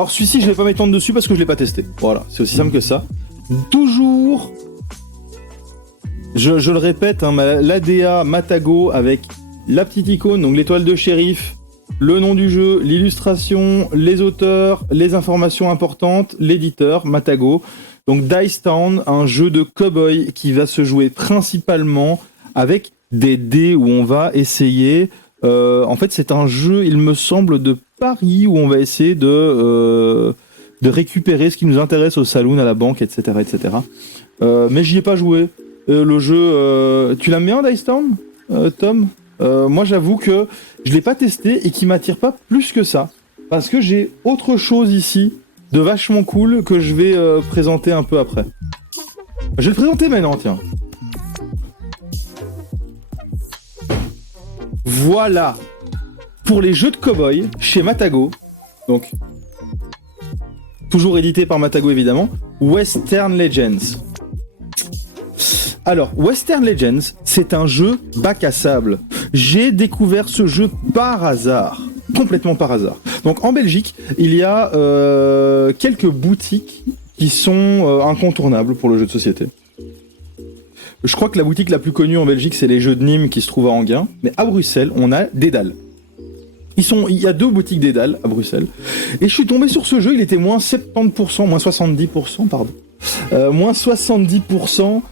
Alors celui-ci, je vais pas m'étendre dessus parce que je l'ai pas testé. Voilà, c'est aussi simple que ça. Toujours, je le répète, hein, l'ADA Matago avec la petite icône, donc l'étoile de shérif, le nom du jeu, l'illustration, les auteurs, les informations importantes, l'éditeur, Matago. Donc Dice Town, un jeu de cow-boy qui va se jouer principalement avec des dés où on va essayer... en fait, c'est un jeu, il me semble, de pari où on va essayer de récupérer ce qui nous intéresse au saloon, à la banque, etc. etc. Mais j'y ai pas joué. Le jeu... tu l'aimes bien, Dice Town, Tom ? Moi, j'avoue que je l'ai pas testé et qui m'attire pas plus que ça. Parce que j'ai autre chose ici de vachement cool que je vais présenter un peu après. Je vais le présenter maintenant, tiens. Voilà. Pour les jeux de cow-boy, chez Matago, donc toujours édité par Matago évidemment, Western Legends. Alors, Western Legends, c'est un jeu bac à sable. J'ai découvert ce jeu par hasard, complètement par hasard. Donc en Belgique, il y a quelques boutiques qui sont incontournables pour le jeu de société. Je crois que la boutique la plus connue en Belgique, c'est les jeux de Nîmes qui se trouvent à Enghien. Mais à Bruxelles, on a Dédale. Il y a 2 boutiques Dédale à Bruxelles. Et je suis tombé sur ce jeu, il était moins 70%, moins 70%, pardon. Moins 70%.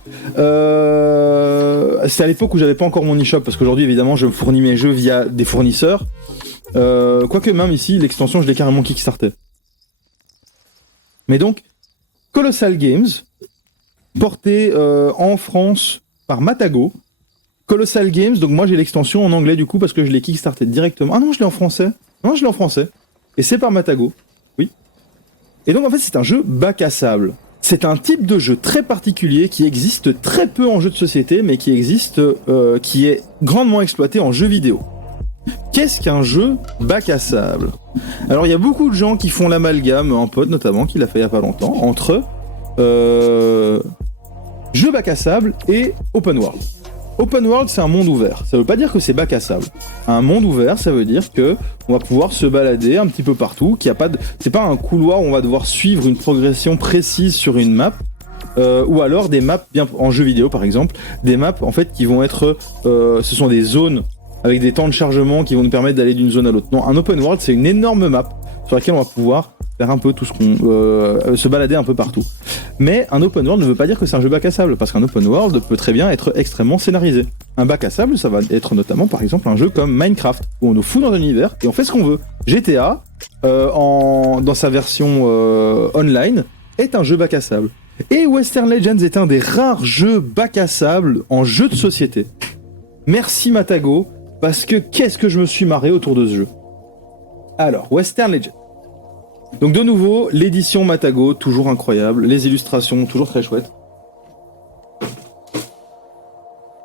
C'est à l'époque où j'avais pas encore mon e-shop, parce qu'aujourd'hui, évidemment, je fournis mes jeux via des fournisseurs. Quoique même ici, l'extension, je l'ai carrément kickstarté. Mais donc, Colossal Games, porté en France par Matago. Colossal Games, donc moi j'ai l'extension en anglais du coup parce que je l'ai kickstarté directement. Ah non, je l'ai en français. Non, je l'ai en français. Et c'est par Matago. Oui. Et donc en fait c'est un jeu bac à sable. C'est un type de jeu très particulier qui existe très peu en jeu de société, mais qui existe, qui est grandement exploité en jeu vidéo. Qu'est-ce qu'un jeu bac à sable ? Alors il y a beaucoup de gens qui font l'amalgame, un pote notamment qui l'a fait il y a pas longtemps, entre jeu bac à sable et open world. Open world, c'est un monde ouvert. Ça veut pas dire que c'est bac à sable. Un monde ouvert, ça veut dire que on va pouvoir se balader un petit peu partout, qu'il y a pas de... c'est pas un couloir où on va devoir suivre une progression précise sur une map, ou alors des maps bien en jeu vidéo par exemple, des maps en fait qui vont être, ce sont des zones avec des temps de chargement qui vont nous permettre d'aller d'une zone à l'autre. Non, un open world, c'est une énorme map sur laquelle on va pouvoir faire un peu tout ce qu'on... se balader un peu partout. Mais un open world ne veut pas dire que c'est un jeu bac à sable, parce qu'un open world peut très bien être extrêmement scénarisé. Un bac à sable, ça va être notamment par exemple un jeu comme Minecraft, où on nous fout dans un univers et on fait ce qu'on veut. GTA, dans sa version online, est un jeu bac à sable. Et Western Legends est un des rares jeux bac à sable en jeu de société. Merci Matago, parce que qu'est-ce que je me suis marré autour de ce jeu. Alors, Western Legends. Donc de nouveau, l'édition Matago, toujours incroyable, les illustrations, toujours très chouettes.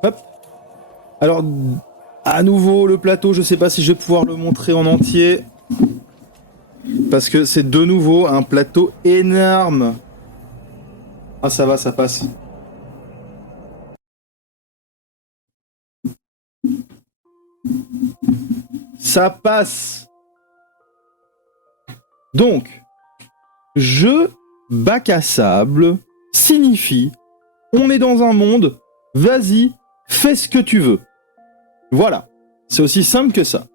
Hop. Alors, à nouveau, le plateau, je sais pas si je vais pouvoir le montrer en entier, parce que c'est de nouveau un plateau énorme. Ah ça va, ça passe. Ça passe. Donc, jeu bac à sable signifie on est dans un monde, vas-y, fais ce que tu veux. Voilà, c'est aussi simple que ça.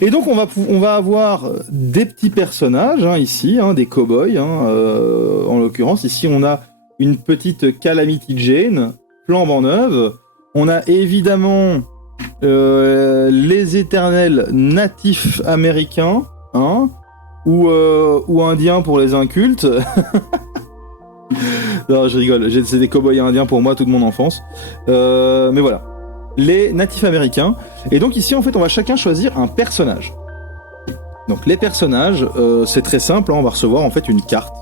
Et donc on va avoir des petits personnages hein, ici, hein, des cow-boys. En l'occurrence, ici on a une petite Calamity Jane, flambant neuve. On a évidemment les éternels natifs américains, hein, ou indiens pour les incultes. Non, je rigole, c'est des cow-boys indiens pour moi toute mon enfance. Mais voilà, les natifs américains. Et donc ici en fait on va chacun choisir un personnage. Donc les personnages, c'est très simple, hein, on va recevoir en fait une carte.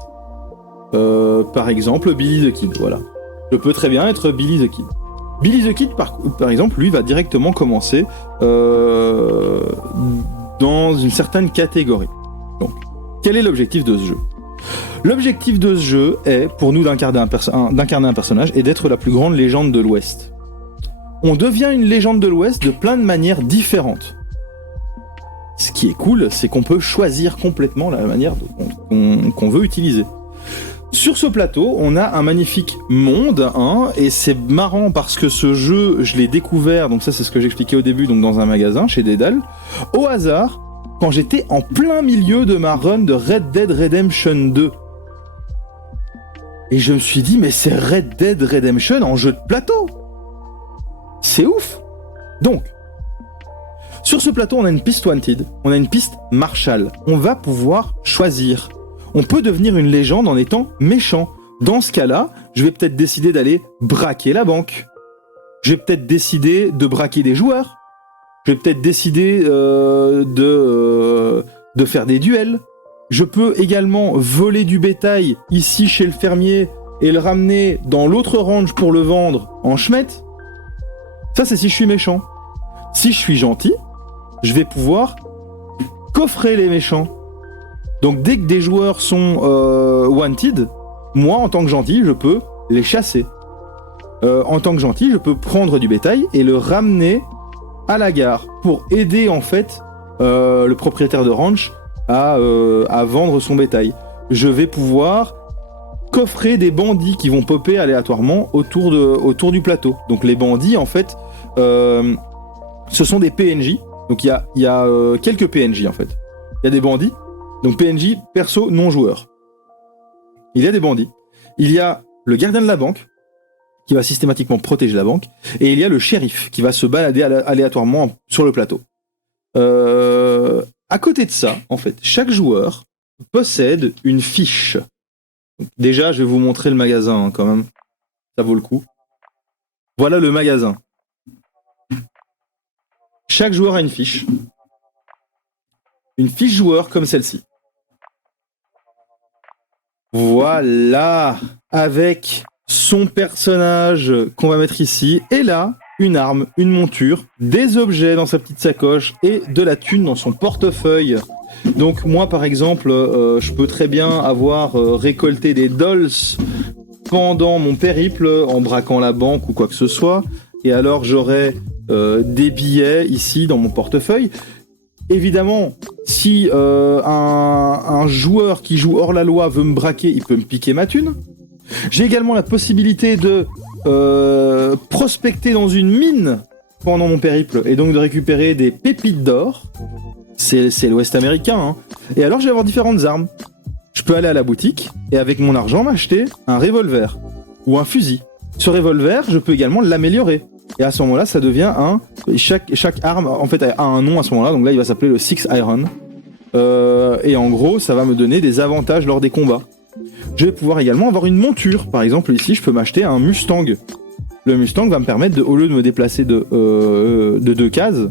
Par exemple Billy the Kid, voilà. Je peux très bien être Billy the Kid. Billy the Kid par exemple, lui va directement commencer dans une certaine catégorie. Donc, quel est l'objectif de ce jeu ? L'objectif de ce jeu est, pour nous, d'incarner un personnage et d'être la plus grande légende de l'Ouest. On devient une légende de l'Ouest de plein de manières différentes. Ce qui est cool, c'est qu'on peut choisir complètement la manière qu'on veut utiliser. Sur ce plateau, on a un magnifique monde, hein, et c'est marrant parce que ce jeu, je l'ai découvert, donc ça c'est ce que j'expliquais au début, donc dans un magasin chez Dédale, au hasard, quand j'étais en plein milieu de ma run de Red Dead Redemption 2. Et je me suis dit, mais c'est Red Dead Redemption en jeu de plateau. C'est ouf. Donc, sur ce plateau, on a une piste Wanted, on a une piste Marshall. On va pouvoir choisir. On peut devenir une légende en étant méchant. Dans ce cas-là, je vais peut-être décider d'aller braquer la banque. Je vais peut-être décider de braquer des joueurs. Je vais peut-être décider de faire des duels. Je peux également voler du bétail ici chez le fermier et le ramener dans l'autre range pour le vendre en schmette. Ça, c'est si je suis méchant. Si je suis gentil, je vais pouvoir coffrer les méchants. Donc dès que des joueurs sont wanted, moi en tant que gentil, je peux les chasser. En tant que gentil, je peux prendre du bétail et le ramener à la gare pour aider en fait le propriétaire de ranch à vendre son bétail. Je vais pouvoir coffrer des bandits qui vont popper aléatoirement autour du plateau. Donc les bandits en fait, ce sont des PNJ. Donc il y a quelques PNJ en fait. Il y a des bandits. Donc PNJ, perso non joueur. Il y a des bandits. Il y a le gardien de la banque, qui va systématiquement protéger la banque. Et il y a le shérif, qui va se balader aléatoirement sur le plateau. À côté de ça, en fait, chaque joueur possède une fiche. Donc, déjà, je vais vous montrer le magasin, hein, quand même. Ça vaut le coup. Voilà le magasin. Chaque joueur a une fiche. Une fiche joueur comme celle-ci. Voilà, avec son personnage qu'on va mettre ici, et là, une arme, une monture, des objets dans sa petite sacoche et de la thune dans son portefeuille. Donc moi, par exemple, je peux très bien avoir récolté des dolls pendant mon périple en braquant la banque ou quoi que ce soit, et alors j'aurai des billets ici dans mon portefeuille. Évidemment, si un joueur qui joue hors la loi veut me braquer, il peut me piquer ma thune. J'ai également la possibilité de prospecter dans une mine pendant mon périple et donc de récupérer des pépites d'or. C'est l'Ouest américain, hein. Et alors je vais avoir différentes armes. Je peux aller à la boutique et avec mon argent m'acheter un revolver ou un fusil. Ce revolver, je peux également l'améliorer. Et à ce moment-là, ça devient chaque arme, en fait, a un nom à ce moment-là. Donc là, il va s'appeler le Six Iron. Et en gros, ça va me donner des avantages lors des combats. Je vais pouvoir également avoir une monture. Par exemple, ici, je peux m'acheter un Mustang. Le Mustang va me permettre, au lieu de me déplacer de 2 cases,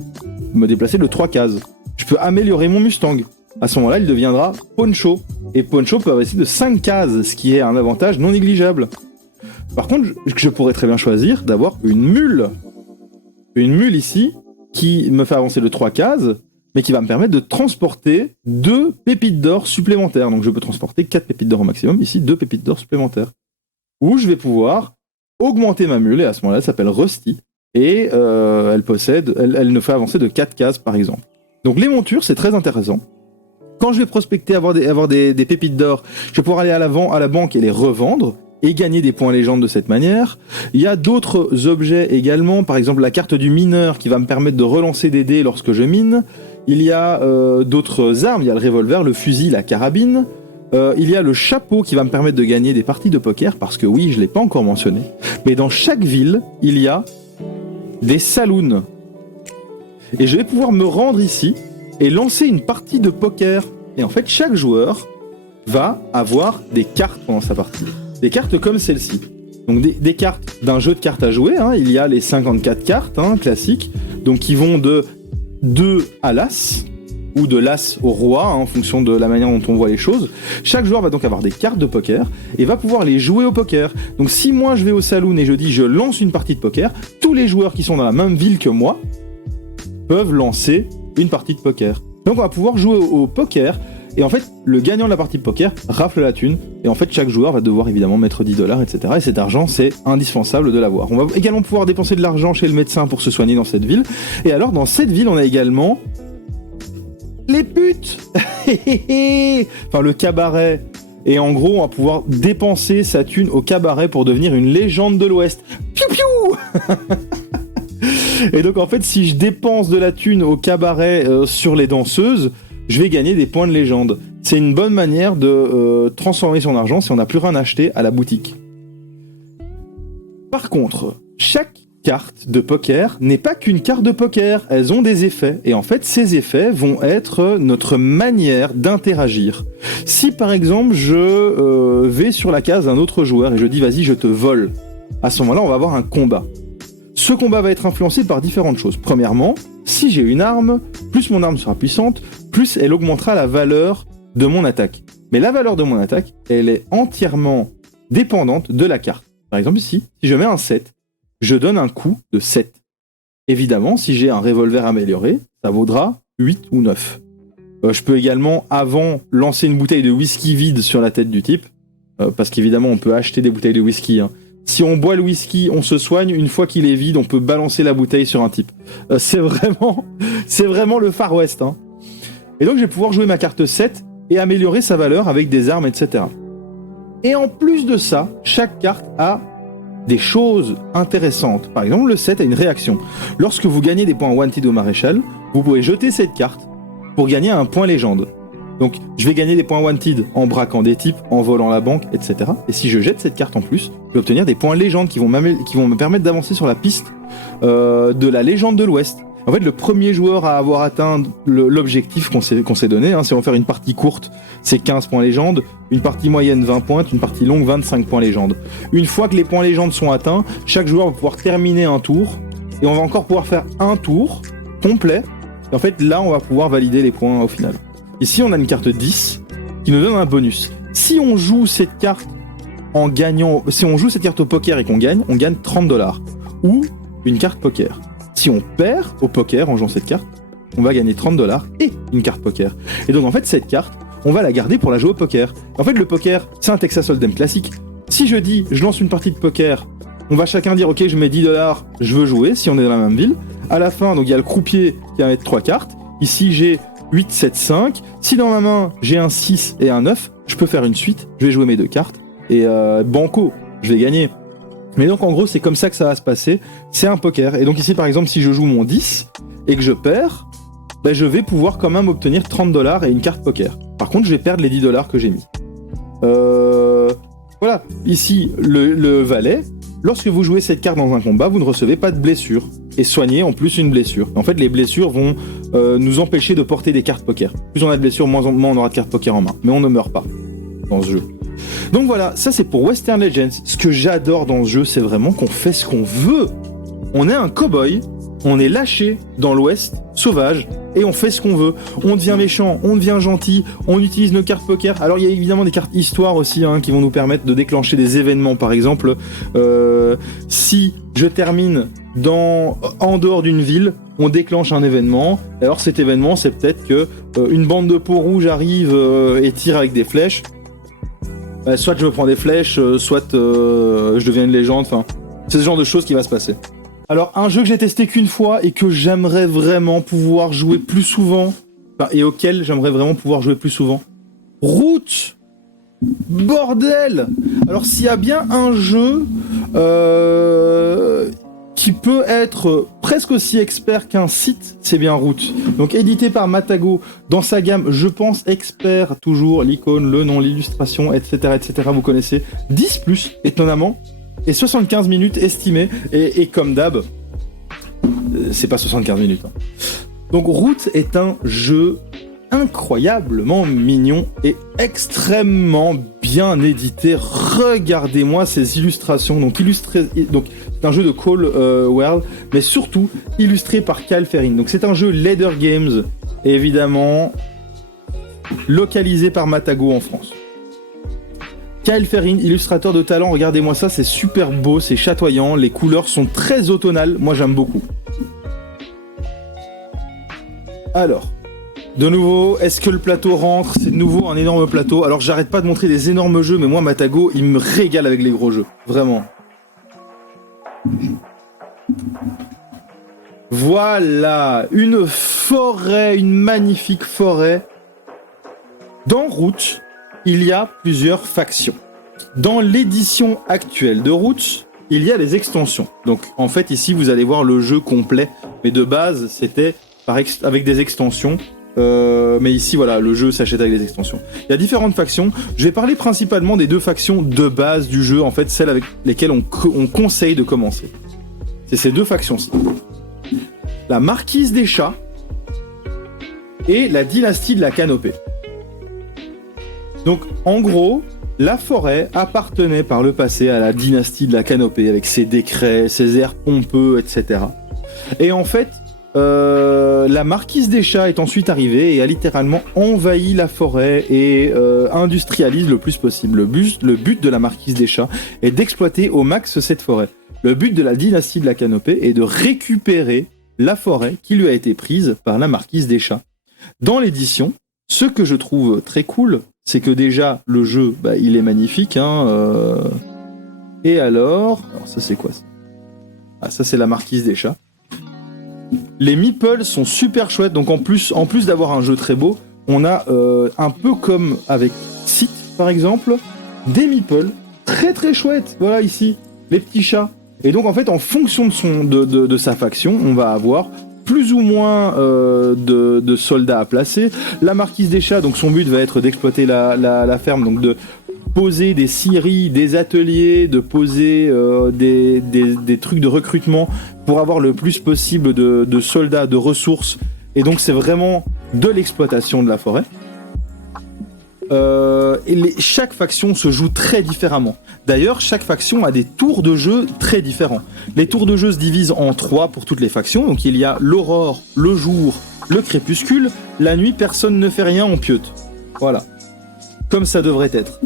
me déplacer de 3 cases. Je peux améliorer mon Mustang. À ce moment-là, il deviendra Poncho. Et Poncho peut passer de 5 cases, ce qui est un avantage non négligeable. Par contre, je pourrais très bien choisir d'avoir une mule. Une mule ici, qui me fait avancer de 3 cases, mais qui va me permettre de transporter 2 pépites d'or supplémentaires. Donc je peux transporter 4 pépites d'or au maximum, ici 2 pépites d'or supplémentaires. Où je vais pouvoir augmenter ma mule, et à ce moment-là, elle s'appelle Rusty, et elle ne fait avancer de 4 cases par exemple. Donc les montures, c'est très intéressant. Quand je vais prospecter, avoir des pépites d'or, je vais pouvoir aller à la banque et les revendre, et gagner des points légendes de cette manière. Il y a d'autres objets également, par exemple la carte du mineur qui va me permettre de relancer des dés lorsque je mine. Il y a d'autres armes, il y a le revolver, le fusil, la carabine. Il y a le chapeau qui va me permettre de gagner des parties de poker, parce que oui, je ne l'ai pas encore mentionné, mais dans chaque ville, il y a des saloons. Et je vais pouvoir me rendre ici et lancer une partie de poker. Et en fait, chaque joueur va avoir des cartes pendant sa partie. Des cartes comme celle-ci. Donc des cartes d'un jeu de cartes à jouer, hein. Il y a les 54 cartes, hein, classiques, donc qui vont de 2 à l'as, ou de l'as au roi, hein, en fonction de la manière dont on voit les choses. Chaque joueur va donc avoir des cartes de poker, et va pouvoir les jouer au poker. Donc si moi je vais au saloon et je dis je lance une partie de poker, tous les joueurs qui sont dans la même ville que moi peuvent lancer une partie de poker. Donc on va pouvoir jouer au poker. Et en fait, le gagnant de la partie de poker rafle la thune. Et en fait, chaque joueur va devoir évidemment mettre $10, etc. Et cet argent, c'est indispensable de l'avoir. On va également pouvoir dépenser de l'argent chez le médecin pour se soigner dans cette ville. Et alors, dans cette ville, on a également les putes. Enfin, le cabaret. Et en gros, on va pouvoir dépenser sa thune au cabaret pour devenir une légende de l'Ouest. Piou piou. Et donc, en fait, si je dépense de la thune au cabaret sur les danseuses, je vais gagner des points de légende. C'est une bonne manière de transformer son argent si on n'a plus rien acheté à la boutique. Par contre, chaque carte de poker n'est pas qu'une carte de poker, elles ont des effets. Et en fait, ces effets vont être notre manière d'interagir. Si par exemple, je vais sur la case d'un autre joueur et je dis « vas-y, je te vole », à ce moment-là, on va avoir un combat. Ce combat va être influencé par différentes choses. Premièrement, si j'ai une arme, plus mon arme sera puissante, plus elle augmentera la valeur de mon attaque. Mais la valeur de mon attaque, elle est entièrement dépendante de la carte. Par exemple ici, si je mets un 7, je donne un coup de 7. Évidemment, si j'ai un revolver amélioré, ça vaudra 8 ou 9. Je peux également, avant, lancer une bouteille de whisky vide sur la tête du type, parce qu'évidemment, on peut acheter des bouteilles de whisky. Hein. Si on boit le whisky, on se soigne. Une fois qu'il est vide, on peut balancer la bouteille sur un type. C'est vraiment le Far West. Hein. Et donc, je vais pouvoir jouer ma carte 7 et améliorer sa valeur avec des armes, etc. Et en plus de ça, chaque carte a des choses intéressantes. Par exemple, le 7 a une réaction. Lorsque vous gagnez des points Wanted au maréchal, vous pouvez jeter cette carte pour gagner un point légende. Donc, je vais gagner des points Wanted en braquant des types, en volant la banque, etc. Et si je jette cette carte en plus, je vais obtenir des points légendes qui vont me permettre d'avancer sur la piste de la légende de l'Ouest. En fait, le premier joueur à avoir atteint l'objectif qu'on s'est donné, hein, si on va faire une partie courte, c'est 15 points légende, une partie moyenne 20 points, une partie longue 25 points légende. Une fois que les points légendes sont atteints, chaque joueur va pouvoir terminer un tour, et on va encore pouvoir faire un tour complet, et en fait là on va pouvoir valider les points au final. Ici on a une carte 10 qui nous donne un bonus. Si on joue cette carte en gagnant, si on joue cette carte au poker et qu'on gagne, on gagne 30$, ou une carte poker. Si on perd au poker en jouant cette carte, on va gagner 30$ et une carte poker. Et donc en fait cette carte, on va la garder pour la jouer au poker. En fait le poker, c'est un Texas Hold'em classique. Si je dis, je lance une partie de poker, on va chacun dire ok je mets 10$, je veux jouer, si on est dans la même ville. À la fin, donc il y a le croupier qui va mettre 3 cartes. Ici j'ai 8, 7, 5. Si dans ma main j'ai un 6 et un 9, je peux faire une suite, je vais jouer mes 2 cartes. Et banco, je vais gagner. Mais donc en gros c'est comme ça que ça va se passer, c'est un poker. Et donc ici par exemple si je joue mon 10 et que je perds, ben, je vais pouvoir quand même obtenir 30$ et une carte poker. Par contre je vais perdre les 10$ que j'ai mis. Voilà, ici le valet, lorsque vous jouez cette carte dans un combat, vous ne recevez pas de blessure. Et soignez en plus une blessure. En fait les blessures vont nous empêcher de porter des cartes poker. Plus on a de blessures, moins on aura de cartes poker en main. Mais on ne meurt pas dans ce jeu. Donc voilà, ça c'est pour Western Legends. Ce que j'adore dans ce jeu, c'est vraiment qu'on fait ce qu'on veut. On est un cow-boy, on est lâché dans l'Ouest, sauvage, et on fait ce qu'on veut. On devient méchant, on devient gentil, on utilise nos cartes poker. Alors il y a évidemment des cartes histoire aussi hein, qui vont nous permettre de déclencher des événements. Par exemple, si je termine en dehors d'une ville, on déclenche un événement. Alors cet événement, c'est peut-être que une bande de peaux rouges arrive et tire avec des flèches. Soit je me prends des flèches, soit je deviens une légende, enfin, c'est ce genre de choses qui va se passer. Alors, un jeu que j'ai testé qu'une fois et que j'aimerais vraiment pouvoir jouer plus souvent, et auquel j'aimerais vraiment pouvoir jouer plus souvent, Root. Bordel. Alors, s'il y a bien un jeu qui peut être presque aussi expert qu'un site, c'est bien Root. Donc édité par Matago, dans sa gamme, je pense, expert, toujours, l'icône, le nom, l'illustration, etc., etc., vous connaissez, 10+, étonnamment, et 75 minutes estimées, et comme d'hab, c'est pas 75 minutes. Hein. Donc Root est un jeu incroyablement mignon et extrêmement bien édité. Regardez-moi ces illustrations. Donc c'est un jeu de Call World, mais surtout illustré par Kyle Ferrin. Donc c'est un jeu Leather Games, évidemment localisé par Matago en France. Kyle Ferrin, illustrateur de talent, regardez-moi ça, c'est super beau, c'est chatoyant, les couleurs sont très automnales, moi j'aime beaucoup. Alors, de nouveau, est-ce que le plateau rentre? C'est de nouveau un énorme plateau. Alors j'arrête pas de montrer des énormes jeux, mais moi Matago, il me régale avec les gros jeux. Vraiment. Voilà, une forêt, une magnifique forêt. Dans Roots, il y a plusieurs factions. Dans l'édition actuelle de Roots, il y a les extensions. Donc en fait ici vous allez voir le jeu complet, mais de base c'était avec des extensions. Mais ici voilà, le jeu s'achète avec des extensions. Il y a différentes factions. Je vais parler principalement des 2 factions de base du jeu, en fait celles avec lesquelles on conseille de commencer. C'est ces 2 factions-ci. La Marquise des Chats et la Dynastie de la Canopée. Donc en gros, la forêt appartenait par le passé à la Dynastie de la Canopée avec ses décrets, ses airs pompeux, etc. Et en fait, la Marquise des Chats est ensuite arrivée et a littéralement envahi la forêt et industrialise le plus possible. Le but de la Marquise des Chats est d'exploiter au max cette forêt. Le but de la Dynastie de la Canopée est de récupérer la forêt qui lui a été prise par la Marquise des Chats. Dans l'édition, ce que je trouve très cool, c'est que déjà le jeu, il est magnifique. Et alors ça c'est quoi ça ? Ah, ça c'est la Marquise des Chats. Les meeples sont super chouettes, donc en plus d'avoir un jeu très beau, on a un peu comme avec Sith par exemple, des meeples très très chouettes. Voilà ici, les petits chats. Et donc en fait en fonction de sa faction, on va avoir plus ou moins de soldats à placer. La Marquise des Chats, donc son but va être d'exploiter la ferme, donc de poser des scieries, des ateliers, de poser des trucs de recrutement pour avoir le plus possible de soldats, de ressources. Et donc c'est vraiment de l'exploitation de la forêt. Chaque faction se joue très différemment. D'ailleurs, chaque faction a des tours de jeu très différents. Les tours de jeu se divisent en 3 pour toutes les factions. Donc il y a l'aurore, le jour, le crépuscule. La nuit, personne ne fait rien, on pieute. Voilà. Comme ça devrait être.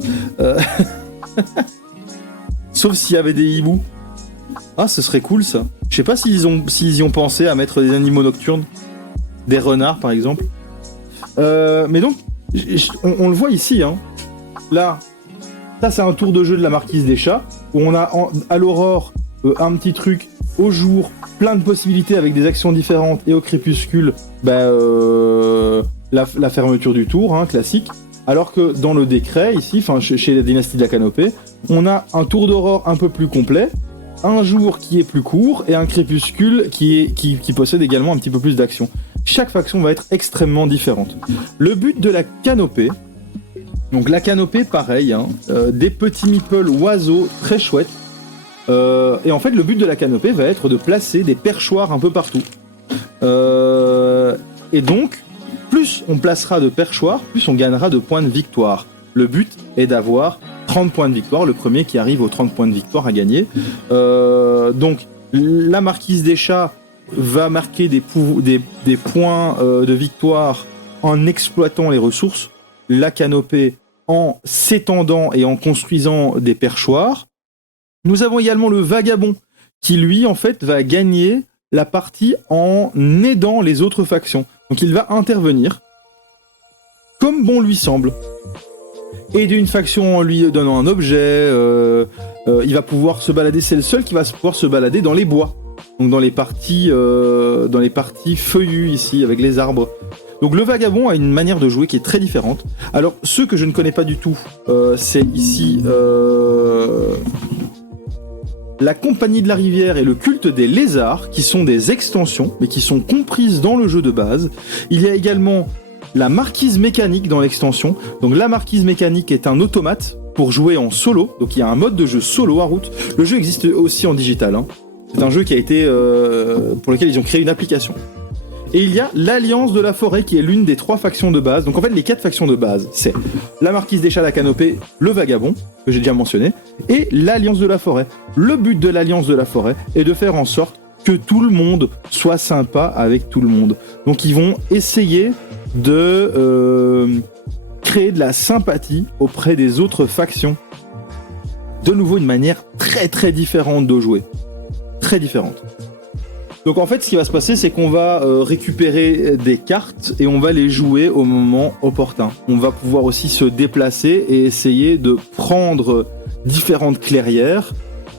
Sauf s'il y avait des hiboux. Ah, ce serait cool ça. Je sais pas s'ils y ont pensé à mettre des animaux nocturnes. Des renards par exemple. Mais donc, on le voit ici, hein. Là, ça c'est un tour de jeu de la Marquise des Chats, où on a à l'aurore un petit truc, au jour, plein de possibilités avec des actions différentes, et au crépuscule, la fermeture du tour, hein, classique. Alors que dans le décret, ici, chez la Dynastie de la Canopée, on a un tour d'aurore un peu plus complet, un jour qui est plus court, et un crépuscule qui possède également un petit peu plus d'action. Chaque faction va être extrêmement différente. Le but de la canopée, donc la canopée pareil, hein, des petits meeples oiseaux très chouettes. Et en fait le but de la canopée va être de placer des perchoirs un peu partout. Et donc, plus on placera de perchoirs, plus on gagnera de points de victoire. Le but est d'avoir 30 points de victoire, le premier qui arrive aux 30 points de victoire à gagner. Donc la Marquise des Chats va marquer des points de victoire en exploitant les ressources, la canopée en s'étendant et en construisant des perchoirs. Nous avons également le vagabond qui lui en fait va gagner la partie en aidant les autres factions. Donc il va intervenir comme bon lui semble. Aider une faction en lui donnant un objet, il va pouvoir se balader, c'est le seul qui va pouvoir se balader dans les bois. Donc dans les parties feuillues ici, avec les arbres. Donc le vagabond a une manière de jouer qui est très différente. Alors ceux que je ne connais pas du tout, c'est ici la Compagnie de la Rivière et le Culte des Lézards, qui sont des extensions, mais qui sont comprises dans le jeu de base. Il y a également la Marquise Mécanique dans l'extension. Donc la Marquise Mécanique est un automate pour jouer en solo. Donc il y a un mode de jeu solo à Root. Le jeu existe aussi en digital, hein. C'est un jeu qui a été pour lequel ils ont créé une application. Et il y a l'Alliance de la Forêt qui est l'une des 3 factions de base. Donc en fait les 4 factions de base, c'est la Marquise des Chats, la Canopée, le Vagabond, que j'ai déjà mentionné, et l'Alliance de la Forêt. Le but de l'Alliance de la Forêt est de faire en sorte que tout le monde soit sympa avec tout le monde. Donc ils vont essayer de créer de la sympathie auprès des autres factions. De nouveau une manière très très différente de jouer. Très différente. Donc en fait ce qui va se passer c'est qu'on va récupérer des cartes et on va les jouer au moment opportun. On va pouvoir aussi se déplacer et essayer de prendre différentes clairières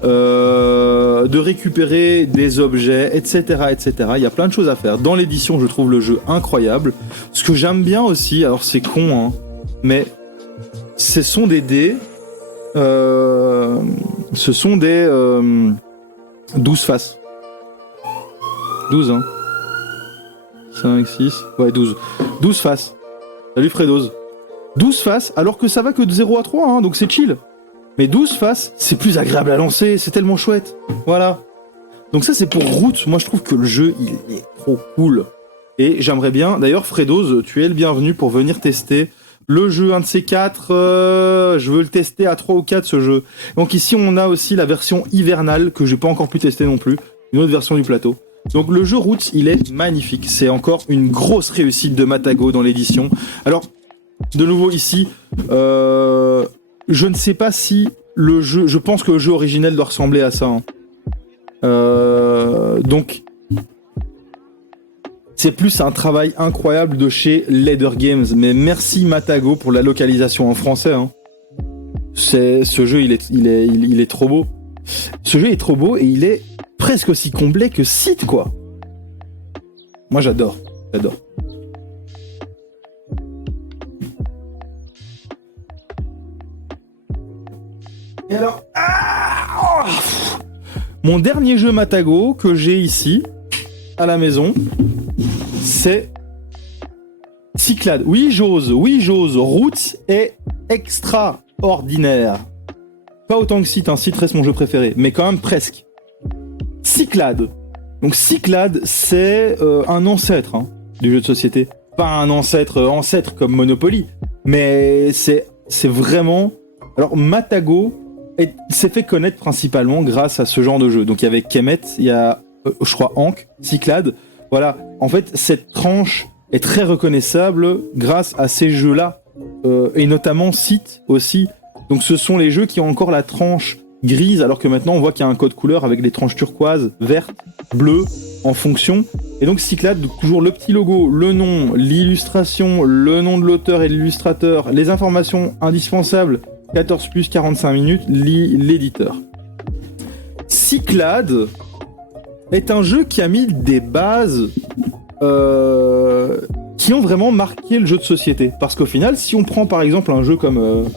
de récupérer des objets, etc., etc. Il y a plein de choses à faire. Dans l'édition, je trouve le jeu incroyable. Ce que j'aime bien aussi, alors c'est con, hein, mais ce sont des dés. Ce sont des 12 faces. 12, hein. 5, 6, ouais, 12. 12 faces. Salut Fredos. 12 faces, alors que ça va que de 0 à 3, hein, donc c'est chill. Mais 12 faces, c'est plus agréable à lancer, c'est tellement chouette. Voilà. Donc ça, c'est pour Route. Moi, je trouve que le jeu, il est trop cool. Et j'aimerais bien, d'ailleurs, Fredos, tu es le bienvenu pour venir tester le jeu, un de ces 4. Je veux le tester à 3 ou 4, ce jeu. Donc ici, on a aussi la version hivernale, que j'ai pas encore pu tester non plus. Une autre version du plateau. Donc le jeu Roots, il est magnifique. C'est encore une grosse réussite de Matago dans l'édition. Alors, de nouveau ici, je ne sais pas si le jeu... Je pense que le jeu originel doit ressembler à ça. Hein. Donc, c'est plus un travail incroyable de chez Leather Games. Mais merci Matago pour la localisation en français. Hein. Ce jeu, il est trop beau. Ce jeu est trop beau et il est presque aussi complet que Sith, quoi. Moi, j'adore. J'adore. Et alors... Mon dernier jeu Matago que j'ai ici, à la maison, c'est Cyclades. Oui, j'ose. Roots est extraordinaire. Pas autant que Sith, hein. Sith reste mon jeu préféré, mais quand même presque. Cyclades. Donc Cyclades, c'est un ancêtre du jeu de société. Pas un ancêtre comme Monopoly, mais c'est vraiment... Alors Matago s'est fait connaître principalement grâce à ce genre de jeu. Donc il y avait Kemet, il y a, je crois, Ankh, Cyclades. Voilà, en fait, cette tranche est très reconnaissable grâce à ces jeux-là, et notamment Sith aussi. Donc ce sont les jeux qui ont encore la tranche grise, alors que maintenant on voit qu'il y a un code couleur avec les tranches turquoises, vertes, bleues, en fonction. Et donc Cyclades, toujours le petit logo, le nom, l'illustration, le nom de l'auteur et de l'illustrateur, les informations indispensables, 14 plus 45 minutes, lit l'éditeur. Cyclades est un jeu qui a mis des bases qui ont vraiment marqué le jeu de société. Parce qu'au final, si on prend par exemple un jeu comme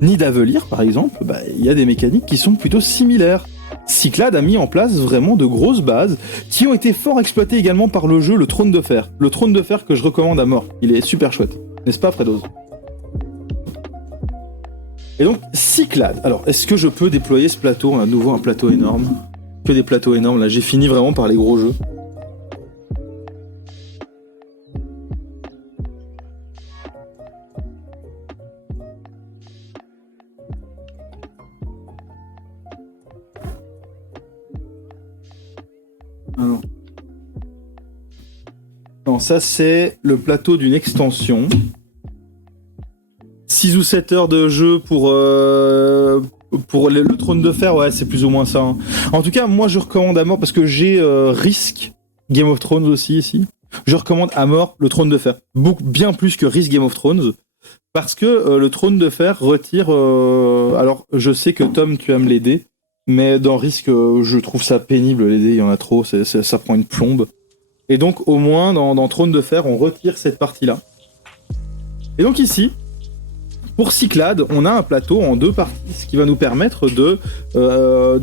Nidavellir, par exemple, il y a des mécaniques qui sont plutôt similaires. Cyclades a mis en place vraiment de grosses bases qui ont été fort exploitées également par le jeu Le Trône de Fer. Le Trône de Fer que je recommande à mort. Il est super chouette. N'est-ce pas, Fredos ? Et donc, Cyclades. Alors, est-ce que je peux déployer ce plateau ? On a à nouveau un plateau énorme. Que des plateaux énormes. Là, j'ai fini vraiment par les gros jeux. Ah non. Non, ça c'est le plateau d'une extension. 6 ou 7 heures de jeu pour le Trône de Fer, ouais, c'est plus ou moins ça. Hein. En tout cas, moi je recommande à mort, parce que j'ai Risk Game of Thrones aussi ici. Je recommande à mort le Trône de Fer. Bien plus que Risk Game of Thrones. Parce que le Trône de Fer retire... alors, je sais que Tom, tu aimes les dés. Mais dans Risk, je trouve ça pénible, les dés, il y en a trop, ça prend une plombe. Et donc, au moins, dans Trône de Fer, on retire cette partie-là. Et donc ici, pour Cyclades, on a un plateau en 2 parties, ce qui va nous permettre de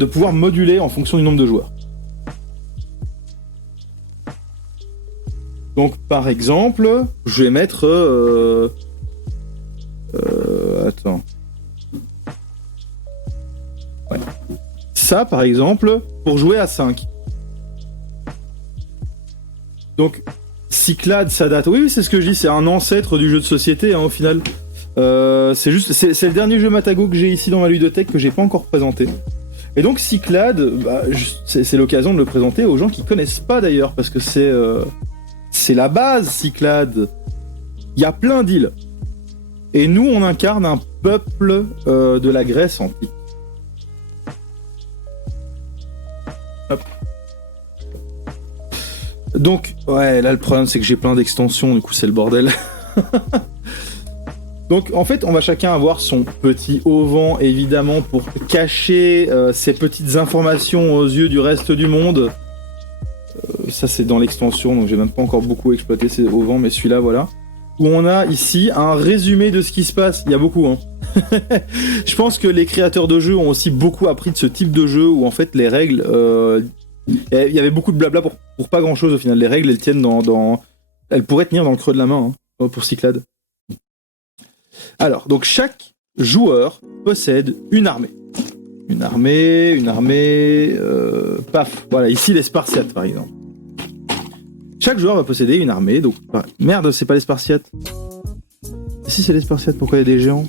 pouvoir moduler en fonction du nombre de joueurs. Donc, par exemple, je vais mettre... attends... Ouais. Ça, par exemple, pour jouer à 5. Donc, Cyclades, ça date... Oui, c'est ce que je dis, c'est un ancêtre du jeu de société, hein, au final. C'est le dernier jeu Matago que j'ai ici dans ma ludothèque que j'ai pas encore présenté. Et donc, Cyclades, c'est l'occasion de le présenter aux gens qui connaissent pas d'ailleurs, parce que c'est la base, Cyclades. Il y a plein d'îles. Et nous, on incarne un peuple de la Grèce antique. Hop. Donc, ouais, là le problème c'est que j'ai plein d'extensions, du coup c'est le bordel. Donc en fait, on va chacun avoir son petit auvent, évidemment, pour cacher ces petites informations aux yeux du reste du monde. Ça, c'est dans l'extension, donc j'ai même pas encore beaucoup exploité ces auvents, mais celui-là, voilà. Où on a ici un résumé de ce qui se passe. Il y a beaucoup, hein. Je pense que les créateurs de jeux ont aussi beaucoup appris de ce type de jeu où en fait les règles... il y avait beaucoup de blabla pour pas grand-chose au final. Les règles, elles tiennent dans... Elles pourraient tenir dans le creux de la main, hein, pour Cyclades. Alors, donc chaque joueur possède une armée. Une armée... paf. Voilà, ici les Spartiates, par exemple. Chaque joueur va posséder une armée, donc... Merde, c'est pas les Spartiates. Si, c'est les Spartiates, pourquoi il y a des géants?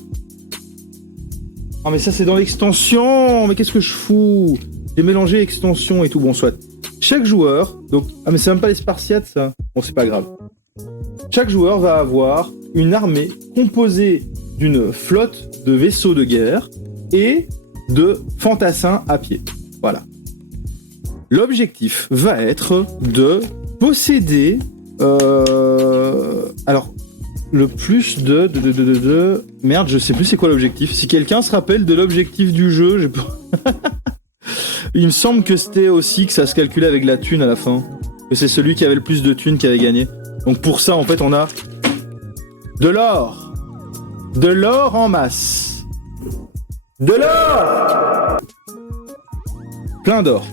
Oh, mais ça, c'est dans l'extension. Mais qu'est-ce que je fous? J'ai mélangé extension et tout, bon, soit. Chaque joueur... donc ah, mais c'est même pas les Spartiates, ça. Bon, c'est pas grave. Chaque joueur va avoir une armée composée d'une flotte de vaisseaux de guerre et de fantassins à pied. Voilà. L'objectif va être de posséder... alors, le plus de... Merde, je sais plus c'est quoi l'objectif. Si quelqu'un se rappelle de l'objectif du jeu, je... Il me semble que c'était aussi que ça se calculait avec la thune à la fin. Que c'est celui qui avait le plus de thunes qui avait gagné. Donc pour ça, en fait, on a... de l'or. De l'or en masse. De l'or. Plein d'or.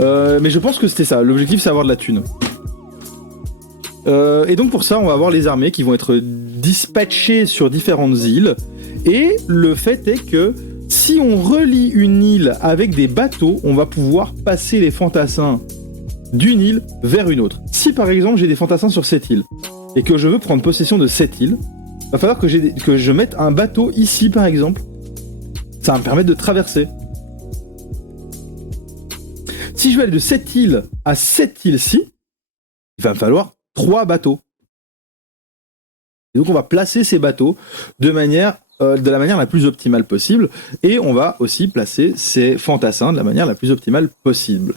Mais je pense que c'était ça. L'objectif, c'est avoir de la thune. Et donc pour ça, on va avoir les armées qui vont être dispatchées sur différentes îles. Et le fait est que si on relie une île avec des bateaux, on va pouvoir passer les fantassins d'une île vers une autre. Si par exemple j'ai des fantassins sur cette île et que je veux prendre possession de cette île, il va falloir que je mette un bateau ici par exemple. Ça va me permettre de traverser. Si je veux aller de cette île à cette île-ci, il va me falloir 3 bateaux. Et donc on va placer ces bateaux de la manière la plus optimale possible, et on va aussi placer ces fantassins de la manière la plus optimale possible,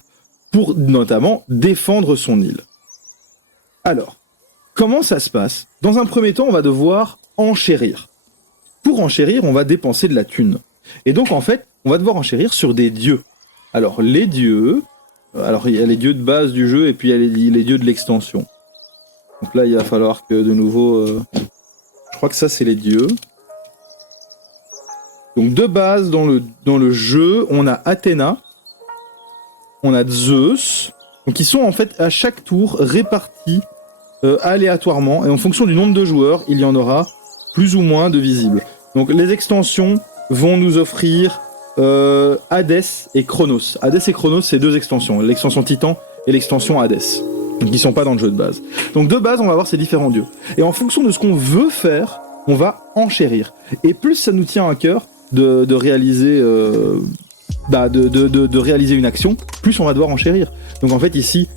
pour notamment défendre son île. Alors, comment ça se passe? Dans un premier temps, on va devoir enchérir. Pour enchérir, on va dépenser de la thune. Et donc en fait, on va devoir enchérir sur des dieux. Alors les dieux... alors il y a les dieux de base du jeu, et puis il y a les dieux de l'extension. Donc là, il va falloir que de nouveau... je crois que ça, c'est les dieux. Donc de base, dans le jeu, on a Athéna, on a Zeus, donc ils sont en fait à chaque tour répartis aléatoirement, et en fonction du nombre de joueurs, il y en aura plus ou moins de visibles. Donc les extensions vont nous offrir Hadès et Chronos. Hadès et Chronos, c'est 2 extensions, l'extension Titan et l'extension Hadès. Donc ils sont pas dans le jeu de base. Donc de base, on va avoir ces différents dieux. Et en fonction de ce qu'on veut faire, on va enchérir. Et plus ça nous tient à cœur de réaliser de réaliser une action, plus on va devoir enchérir. Donc en fait ici,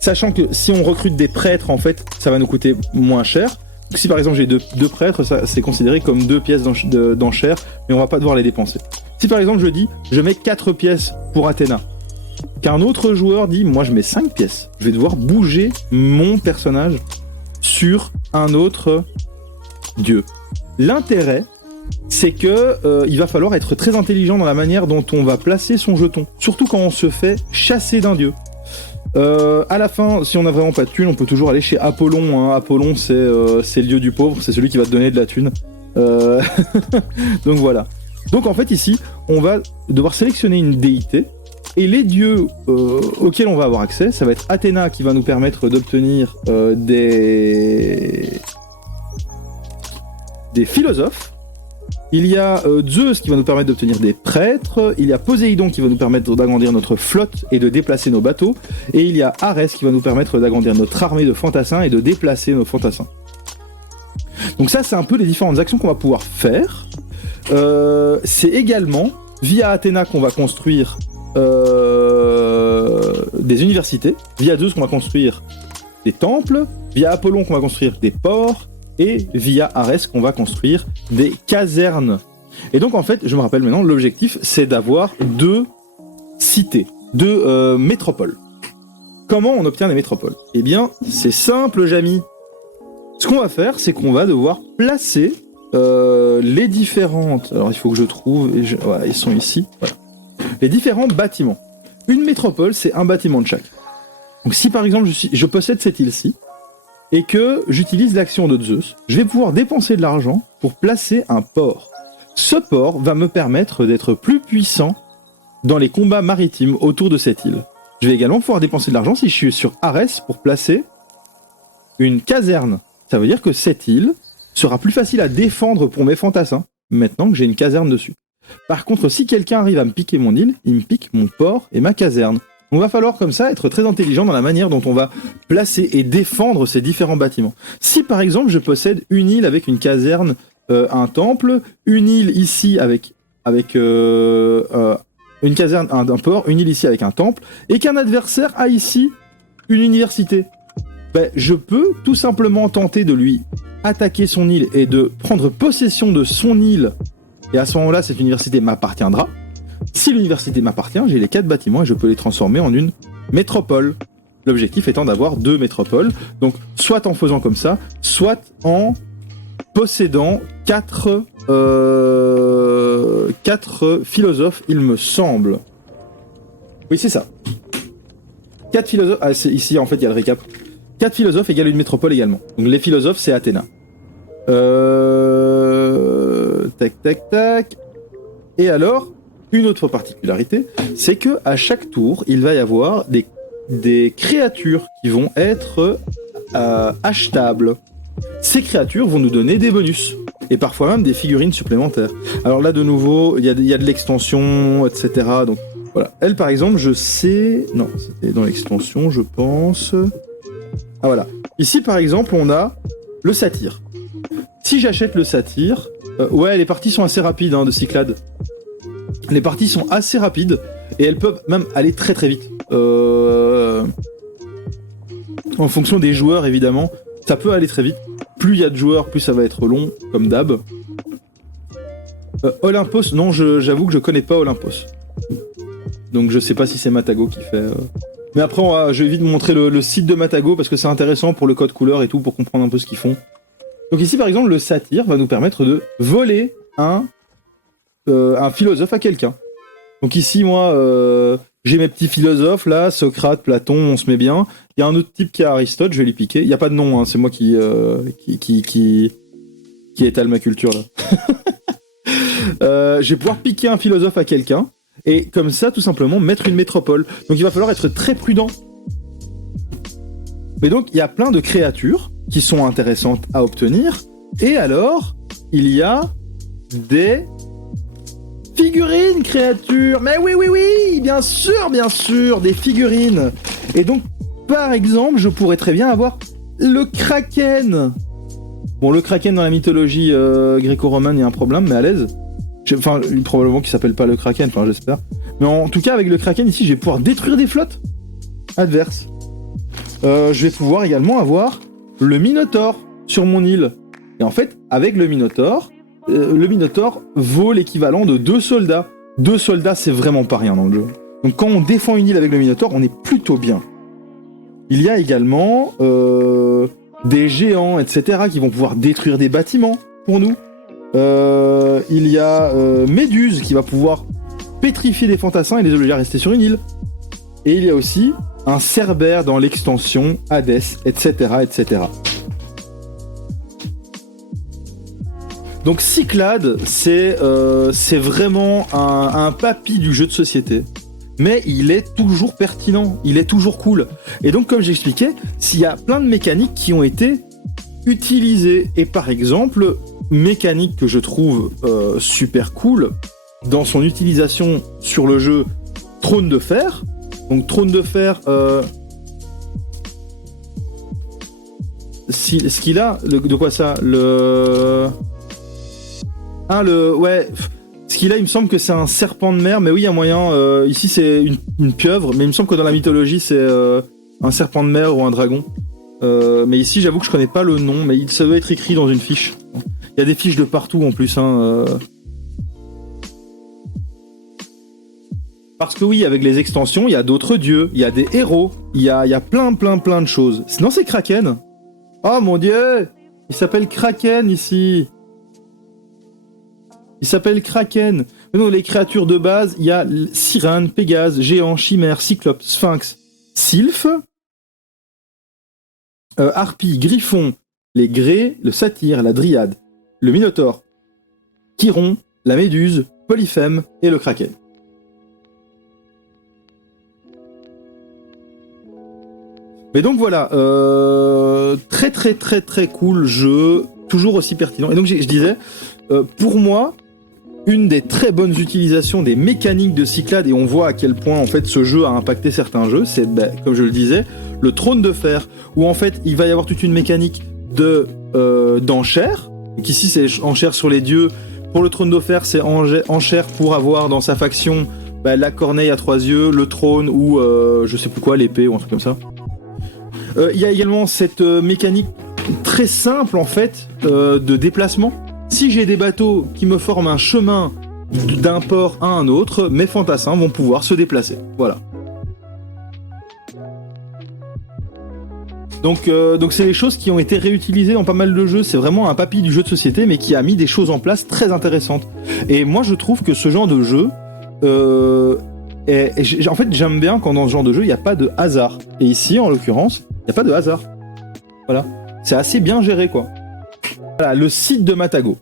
sachant que si on recrute des prêtres, en fait, ça va nous coûter moins cher. Donc, si par exemple j'ai deux prêtres, ça c'est considéré comme 2 pièces d'enchère, mais on va pas devoir les dépenser. Si par exemple je dis, je mets 4 pièces pour Athéna, qu'un autre joueur dit, moi je mets 5 pièces, je vais devoir bouger mon personnage sur un autre dieu. L'intérêt, c'est que il va falloir être très intelligent dans la manière dont on va placer son jeton, surtout quand on se fait chasser d'un dieu. À la fin, si on n'a vraiment pas de thune, on peut toujours aller chez Apollon, hein. Apollon, c'est le dieu du pauvre, c'est celui qui va te donner de la thune. Donc voilà. Donc en fait ici, on va devoir sélectionner une déité, et les dieux auxquels on va avoir accès, ça va être Athéna qui va nous permettre d'obtenir des philosophes. Il y a Zeus qui va nous permettre d'obtenir des prêtres, il y a Poséidon qui va nous permettre d'agrandir notre flotte et de déplacer nos bateaux, et il y a Arès qui va nous permettre d'agrandir notre armée de fantassins et de déplacer nos fantassins. Donc ça, c'est un peu les différentes actions qu'on va pouvoir faire. C'est également via Athéna qu'on va construire des universités, via Zeus qu'on va construire des temples, via Apollon qu'on va construire des ports, et via Arès qu'on va construire des casernes. Et donc en fait, je me rappelle maintenant, l'objectif c'est d'avoir 2 cités, 2 métropoles. Comment on obtient des métropoles? Eh bien, c'est simple, Jamy. Ce qu'on va faire, c'est qu'on va devoir placer les différentes... Alors il faut que je trouve... Voilà, ils sont ici. Voilà. Les différents bâtiments. Une métropole, c'est un bâtiment de chaque. Donc si par exemple je possède cette île-ci, et que j'utilise l'action de Zeus, je vais pouvoir dépenser de l'argent pour placer un port. Ce port va me permettre d'être plus puissant dans les combats maritimes autour de cette île. Je vais également pouvoir dépenser de l'argent si je suis sur Arès pour placer une caserne. Ça veut dire que cette île sera plus facile à défendre pour mes fantassins, maintenant que j'ai une caserne dessus. Par contre, si quelqu'un arrive à me piquer mon île, il me pique mon port et ma caserne. On va falloir comme ça être très intelligent dans la manière dont on va placer et défendre ces différents bâtiments. Si par exemple je possède une île avec une caserne, un temple, une île ici avec une caserne, un port, une île ici avec un temple, et qu'un adversaire a ici une université, ben, je peux tout simplement tenter de lui attaquer son île et de prendre possession de son île, et à ce moment-là cette université m'appartiendra. Si l'université m'appartient, j'ai les 4 bâtiments et je peux les transformer en une métropole. L'objectif étant d'avoir 2 métropoles, donc soit en faisant comme ça, soit en possédant 4 philosophes, il me semble. Oui, c'est ça. 4 philosophes... Ah, ici, en fait, il y a le récap. 4 philosophes égale une métropole également. Donc les philosophes, c'est Athéna. Tac, tac, tac. Et alors... Une autre particularité, c'est que à chaque tour, il va y avoir des créatures qui vont être achetables. Ces créatures vont nous donner des bonus, et parfois même des figurines supplémentaires. Alors là, de nouveau, il y a de l'extension, etc. Donc voilà. Elle, par exemple, je sais... Non, c'était dans l'extension, je pense... Ah voilà. Ici, par exemple, on a le satyre. Si j'achète le satyre... ouais, les parties sont assez rapides de Cyclades. Les parties sont assez rapides et elles peuvent même aller très très vite. En fonction des joueurs évidemment, ça peut aller très vite. Plus il y a de joueurs, plus ça va être long, comme d'hab. Olympos, non, j'avoue que je connais pas Olympos. Donc je sais pas si c'est Matago qui fait... Mais après, je vais vite montrer le site de Matago parce que c'est intéressant pour le code couleur et tout, pour comprendre un peu ce qu'ils font. Donc ici par exemple, le satyre va nous permettre de voler un philosophe à quelqu'un. Donc ici, moi, j'ai mes petits philosophes, là, Socrate, Platon, on se met bien. Il y a un autre type qui est Aristote, je vais lui piquer. Il n'y a pas de nom, hein, c'est moi qui étale ma culture, là. Je vais pouvoir piquer un philosophe à quelqu'un, et comme ça, tout simplement, mettre une métropole. Donc il va falloir être très prudent. Mais donc, il y a plein de créatures qui sont intéressantes à obtenir, et alors, il y a des... figurines, créatures. Mais oui, bien sûr, des figurines. Et donc, par exemple, je pourrais très bien avoir le Kraken. Bon, le Kraken dans la mythologie gréco-romaine, il y a un problème, mais à l'aise. Enfin, probablement qu'il s'appelle pas le Kraken, enfin, j'espère. Mais en tout cas, avec le Kraken ici, je vais pouvoir détruire des flottes adverses. Je vais pouvoir également avoir le Minotaure sur mon île. Et en fait, avec le Minotaure vaut l'équivalent de 2 soldats. 2 soldats, c'est vraiment pas rien dans le jeu. Donc quand on défend une île avec le Minotaure, on est plutôt bien. Il y a également des géants, etc. qui vont pouvoir détruire des bâtiments pour nous. Il y a Méduse qui va pouvoir pétrifier des fantassins et les obliger à rester sur une île. Et il y a aussi un Cerbère dans l'extension, Hadès, etc., etc. Donc Cyclades, c'est vraiment un papy du jeu de société. Mais il est toujours pertinent, il est toujours cool. Et donc comme j'expliquais, s'il y a plein de mécaniques qui ont été utilisées. Et par exemple, mécanique que je trouve super cool, dans son utilisation sur le jeu Trône de Fer. Donc Trône de Fer... ce qu'il a... de quoi ça ouais, ce qu'il a, il me semble que c'est un serpent de mer, mais oui, il y a moyen. Ici, c'est une pieuvre, mais il me semble que dans la mythologie, c'est un serpent de mer ou un dragon. Mais ici, j'avoue que je connais pas le nom, mais ça doit être écrit dans une fiche. Il y a des fiches de partout en plus. Parce que oui, avec les extensions, il y a d'autres dieux, il y a des héros, il y a plein de choses. Sinon, c'est Kraken. Oh mon dieu! Il s'appelle Kraken ici. Il s'appelle Kraken. Mais non, les créatures de base, il y a Sirène, Pégase, Géant, Chimère, Cyclope, Sphinx, Sylph, Harpie, Griffon, les Grès, le Satyre, la Dryade, le Minotaure, Chiron, la Méduse, Polyphème et le Kraken. Mais donc voilà, très très très très cool jeu, toujours aussi pertinent. Et donc je disais, pour moi, une des très bonnes utilisations des mécaniques de Cyclades, et on voit à quel point en fait ce jeu a impacté certains jeux, c'est comme je le disais, le trône de fer, où en fait il va y avoir toute une mécanique d'enchères. Donc ici c'est enchères sur les dieux. Pour le trône de fer, c'est enchères pour avoir dans sa faction la corneille à 3 yeux, le trône ou je sais plus quoi, l'épée ou un truc comme ça. Il y a également cette mécanique très simple en fait de déplacement. Si j'ai des bateaux qui me forment un chemin d'un port à un autre, mes fantassins vont pouvoir se déplacer. Voilà. Donc c'est des choses qui ont été réutilisées dans pas mal de jeux. C'est vraiment un papy du jeu de société, mais qui a mis des choses en place très intéressantes. Et moi, je trouve que ce genre de jeu... en fait, j'aime bien quand dans ce genre de jeu, il n'y a pas de hasard. Et ici, en l'occurrence, il n'y a pas de hasard. Voilà. C'est assez bien géré, quoi. Voilà, le site de Matago.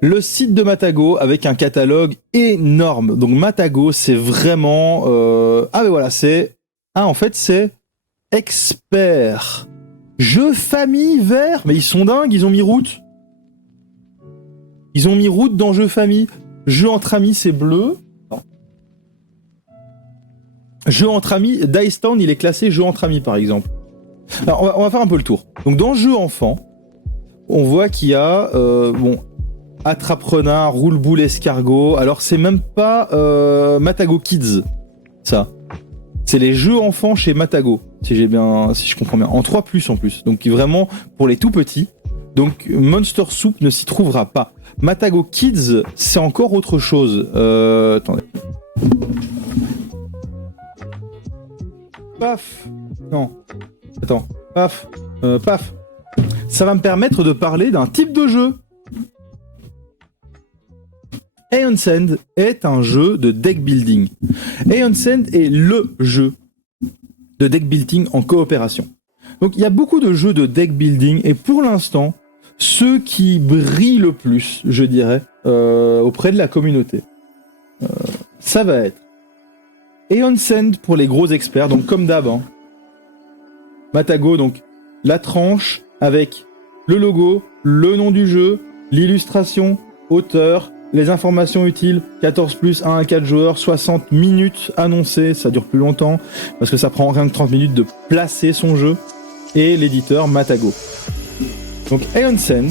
Le site de Matago avec un catalogue énorme. Donc Matago, c'est vraiment... Ah, mais voilà, c'est... Ah, en fait, c'est... Expert. Jeux famille vert. Mais ils sont dingues, ils ont mis route. Ils ont mis route dans jeux famille. Jeux entre amis, c'est bleu. Non. Jeux entre amis, Dice Town, il est classé jeux entre amis, par exemple. Alors, on va faire un peu le tour. Donc, dans jeux enfants, on voit qu'il y a... Attrape-renard, roule-boule escargot. Alors, c'est même pas Matago Kids, ça. C'est les jeux enfants chez Matago, si je comprends bien. En 3+, en plus. Donc, vraiment, pour les tout petits. Donc, Monster Soup ne s'y trouvera pas. Matago Kids, c'est encore autre chose. Attendez. Paf. Non. Attends. Paf. Paf. Ça va me permettre de parler d'un type de jeu. Aeon Send est un jeu de deck building. Aeon Send est le jeu de deck building en coopération. Donc il y a beaucoup de jeux de deck building et pour l'instant, ceux qui brillent le plus, je dirais, auprès de la communauté, ça va être Aeon Send pour les gros experts, donc comme d'hab, hein. Matago, donc la tranche avec le logo, le nom du jeu, l'illustration, auteur, les informations utiles, 14+, 1 à 4 joueurs, 60 minutes annoncées, ça dure plus longtemps, parce que ça prend rien que 30 minutes de placer son jeu, et l'éditeur Matago. Donc Aeon Send,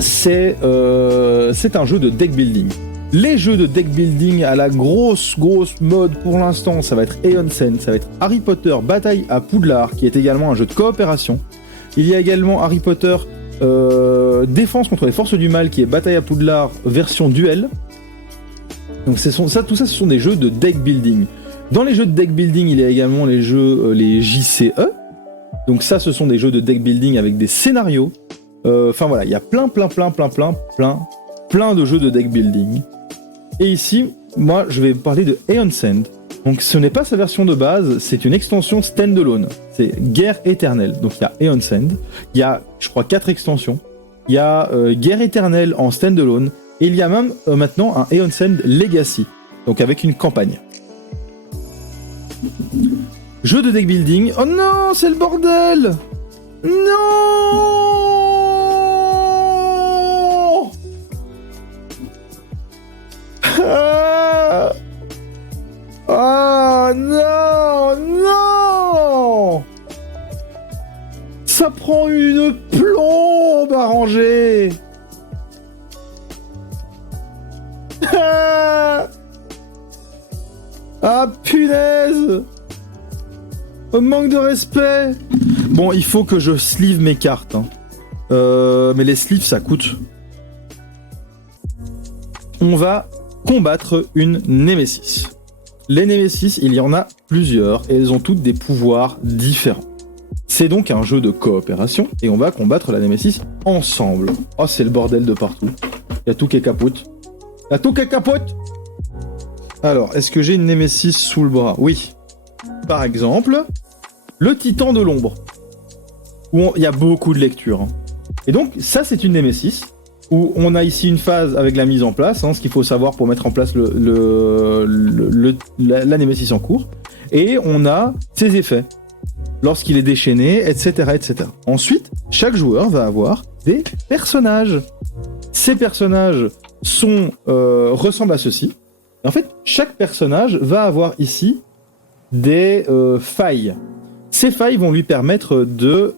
c'est un jeu de deck building. Les jeux de deck building à la grosse mode pour l'instant, ça va être Aeon Send, ça va être Harry Potter Bataille à Poudlard, qui est également un jeu de coopération. Il y a également Harry Potter Défense contre les forces du mal, qui est Bataille à Poudlard version duel. Donc tout ça, ce sont des jeux de deck building. Dans les jeux de deck building, il y a également les jeux, les JCE. Donc ça, ce sont des jeux de deck building avec des scénarios. Enfin voilà, il y a plein de jeux de deck building. Et ici, moi, je vais parler de Aeon Send. Donc ce n'est pas sa version de base, c'est une extension standalone. C'est Guerre éternelle. Donc il y a Aeon Send, il y a, je crois, 4 extensions. Il y a Guerre éternelle en standalone, et il y a même maintenant un Aeon Send Legacy, donc avec une campagne. Jeu de deck building. Oh non, c'est le bordel! Non! Ah non, non! Ça prend une plombe à ranger! Ah punaise! Manque de respect! Bon, il faut que je sleeve mes cartes. Hein. Mais les sleeves, ça coûte. On va combattre une Némésis. Les Némésis, il y en a plusieurs, et elles ont toutes des pouvoirs différents. C'est donc un jeu de coopération et on va combattre la Némésis ensemble. Oh, c'est le bordel de partout. Il y a tout qui est capote. Il y a tout qui est capote. Alors, est-ce que j'ai une Némésis sous le bras? Oui. Par exemple, le Titan de l'ombre. Où il y a beaucoup de lectures. Hein. Et donc, ça, c'est une Némésis. Où on a ici une phase avec la mise en place, hein, ce qu'il faut savoir pour mettre en place la Némésis en cours. Et on a ses effets, lorsqu'il est déchaîné, etc., etc. Ensuite, chaque joueur va avoir des personnages. Ces personnages ressemblent à ceci. Et en fait, chaque personnage va avoir ici des failles. Ces failles vont lui permettre de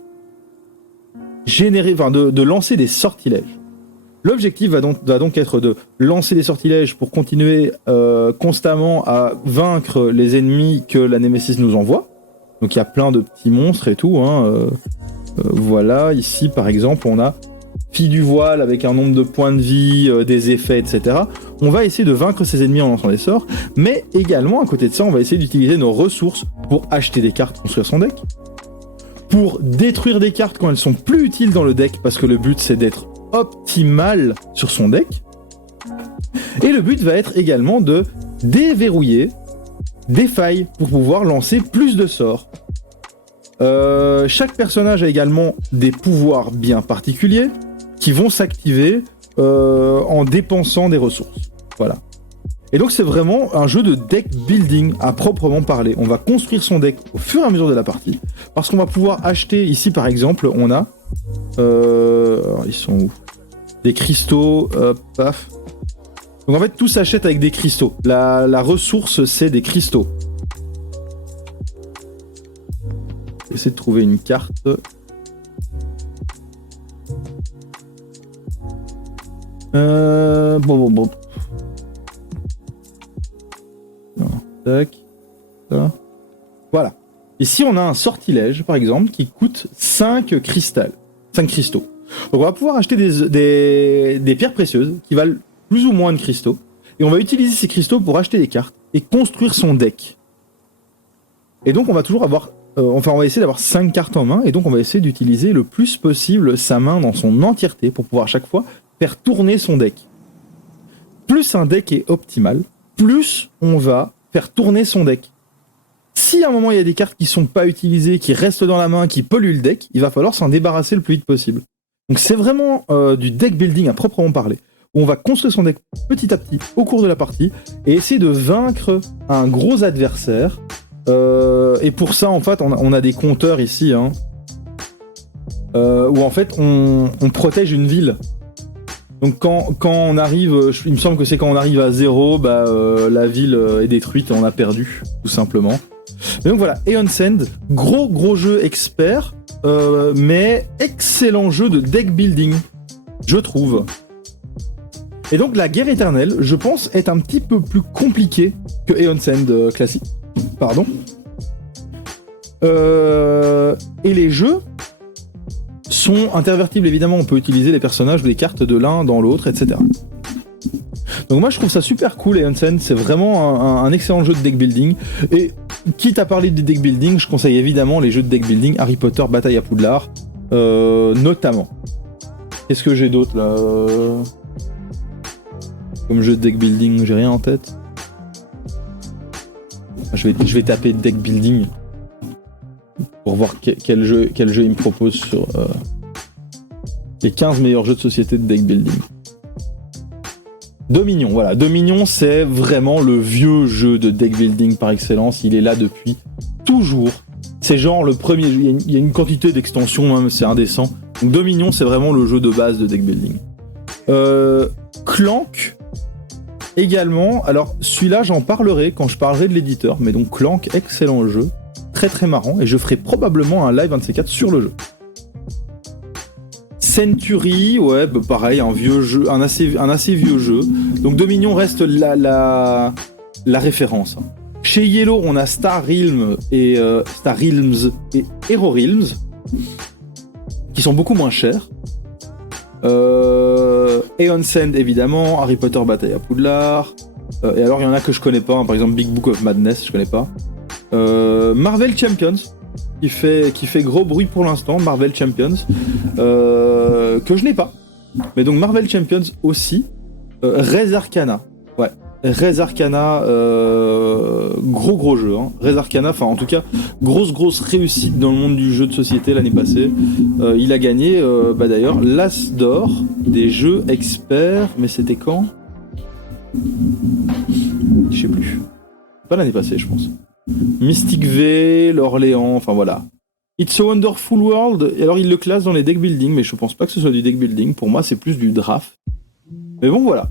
lancer des sortilèges. L'objectif va donc être de lancer des sortilèges pour continuer constamment à vaincre les ennemis que la Némésis nous envoie. Donc il y a plein de petits monstres et tout. Voilà, ici par exemple, on a Fille du voile avec un nombre de points de vie, des effets, etc. On va essayer de vaincre ces ennemis en lançant des sorts, mais également à côté de ça, on va essayer d'utiliser nos ressources pour acheter des cartes, construire son deck, pour détruire des cartes quand elles sont plus utiles dans le deck, parce que le but c'est d'être optimal sur son deck. Et le but va être également de déverrouiller des failles pour pouvoir lancer plus de sorts. Chaque personnage a également des pouvoirs bien particuliers qui vont s'activer en dépensant des ressources. Voilà. Et donc c'est vraiment un jeu de deck building à proprement parler. On va construire son deck au fur et à mesure de la partie, parce qu'on va pouvoir acheter, ici par exemple, on a... alors, ils sont où? Des cristaux, paf. Donc en fait tout s'achète avec des cristaux. La ressource c'est des cristaux. J'essaie de trouver une carte. Bon. Non, tac. Ça. Voilà. Ici, on a un sortilège, par exemple, qui coûte 5 cristaux. Donc, on va pouvoir acheter des pierres précieuses qui valent plus ou moins de cristaux. Et on va utiliser ces cristaux pour acheter des cartes et construire son deck. Et donc, on va toujours avoir... on va essayer d'avoir 5 cartes en main, et donc on va essayer d'utiliser le plus possible sa main dans son entièreté pour pouvoir à chaque fois faire tourner son deck. Plus un deck est optimal, plus on va faire tourner son deck. Si à un moment il y a des cartes qui sont pas utilisées, qui restent dans la main, qui polluent le deck, il va falloir s'en débarrasser le plus vite possible. Donc c'est vraiment du deck building à proprement parler, où on va construire son deck petit à petit au cours de la partie et essayer de vaincre un gros adversaire. Et pour ça, en fait, on a des compteurs ici, hein, où en fait on protège une ville. Donc quand on arrive, il me semble que c'est quand on arrive à 0, la ville est détruite et on a perdu, tout simplement. Mais donc voilà, Aeon Send, gros jeu expert, mais excellent jeu de deck building, je trouve. Et donc la guerre éternelle, je pense, est un petit peu plus compliquée que Aeon Send classique. Pardon. Et les jeux sont intervertibles, évidemment. On peut utiliser les personnages ou les cartes de l'un dans l'autre, etc. Donc moi je trouve ça super cool, et Hansen, c'est vraiment un excellent jeu de deck building. Et quitte à parler de deck building, je conseille évidemment les jeux de deck building Harry Potter Bataille à Poudlard, notamment. Qu'est-ce que j'ai d'autre là comme jeu de deck building, j'ai rien en tête. Je vais taper deck building pour voir quel jeu il me propose sur les 15 meilleurs jeux de société de deck building. Dominion, voilà. Dominion, c'est vraiment le vieux jeu de deck building par excellence. Il est là depuis toujours. C'est genre le premier. Il y a une quantité d'extensions, même, c'est indécent. Donc Dominion, c'est vraiment le jeu de base de deck building. Clank, également. Alors, celui-là, j'en parlerai quand je parlerai de l'éditeur. Mais donc, Clank, excellent jeu. Très très marrant. Et je ferai probablement un live 1 de ces 4 sur le jeu. Century, ouais, pareil, un vieux jeu, un assez vieux jeu. Donc Dominion reste la référence. Chez Yellow, on a Star Realms et Hero Realms, qui sont beaucoup moins chers. Aeon Send, évidemment, Harry Potter Bataille à Poudlard. Et alors, il y en a que je connais pas, hein, par exemple Big Book of Madness, je connais pas. Marvel Champions, qui fait gros bruit pour l'instant, Marvel Champions, que je n'ai pas. Mais donc Marvel Champions aussi, Res Arcana, ouais. Res Arcana, gros jeu, hein. Res Arcana, enfin en tout cas, grosse réussite dans le monde du jeu de société l'année passée. Il a gagné, d'ailleurs, l'As d'or des jeux experts, mais c'était quand ? Je sais plus. Pas l'année passée, je pense. Mystic V, l'Orléans, enfin voilà. It's a Wonderful World, et alors il le classe dans les deck building, mais je pense pas que ce soit du deck building. Pour moi, c'est plus du draft. Mais bon, voilà.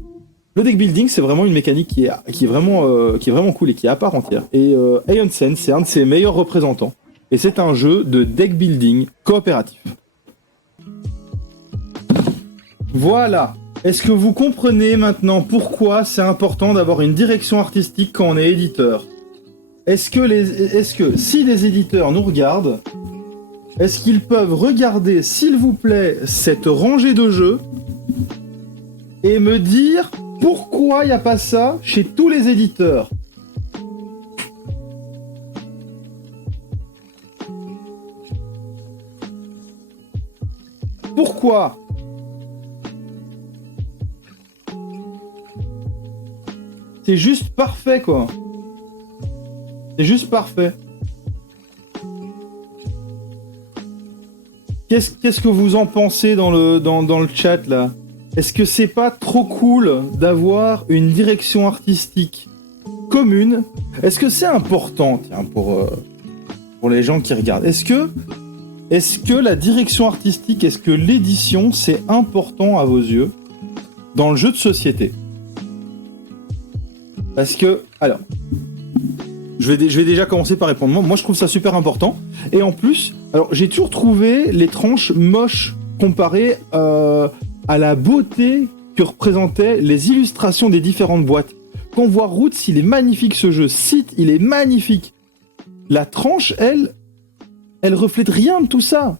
Le deck building, c'est vraiment une mécanique qui est vraiment cool et qui est à part entière. Et Aeon Sen, c'est un de ses meilleurs représentants. Et c'est un jeu de deck building coopératif. Voilà. Est-ce que vous comprenez maintenant pourquoi c'est important d'avoir une direction artistique quand on est éditeur ? Est-ce que si des éditeurs nous regardent, est-ce qu'ils peuvent regarder, s'il vous plaît, cette rangée de jeux et me dire pourquoi il n'y a pas ça chez tous les éditeurs ? Pourquoi ? C'est juste parfait, quoi. C'est juste parfait. Qu'est-ce que vous en pensez dans le chat, là ? Est-ce que c'est pas trop cool d'avoir une direction artistique commune ? Est-ce que c'est important, tiens, pour les gens qui regardent ? Est-ce que la direction artistique, est-ce que l'édition, c'est important à vos yeux dans le jeu de société ? Parce que, alors, je vais déjà commencer par répondre. Moi, je trouve ça super important. Et en plus, alors, j'ai toujours trouvé les tranches moches comparées à la beauté que représentaient les illustrations des différentes boîtes. Quand on voit Roots, il est magnifique ce jeu. Sith, il est magnifique. La tranche, elle reflète rien de tout ça.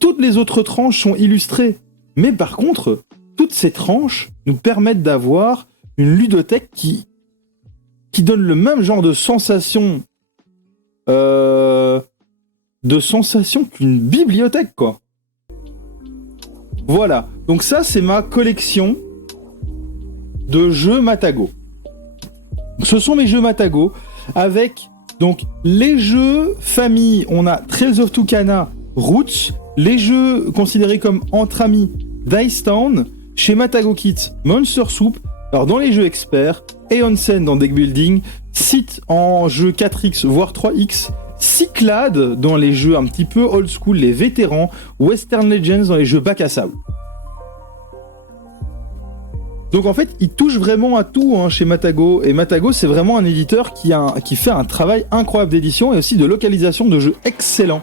Toutes les autres tranches sont illustrées. Mais par contre, toutes ces tranches nous permettent d'avoir une ludothèque qui donne le même genre de sensation qu'une bibliothèque, quoi. Voilà. Donc ça, c'est ma collection de jeux Matago. Ce sont mes jeux Matago avec donc les jeux famille. On a Trails of Tucana, Roots, les jeux considérés comme entre amis, Dice Town, chez Matago Kids, Monster Soup. Alors dans les jeux experts, Aeon Sen dans deck building, Sith en jeu 4X voire 3X, Cyclades dans les jeux un petit peu old school, les vétérans, Western Legends dans les jeux bac à sable. Donc en fait, il touche vraiment à tout, hein, chez Matago. Et Matago, c'est vraiment un éditeur qui fait un travail incroyable d'édition et aussi de localisation de jeux excellent.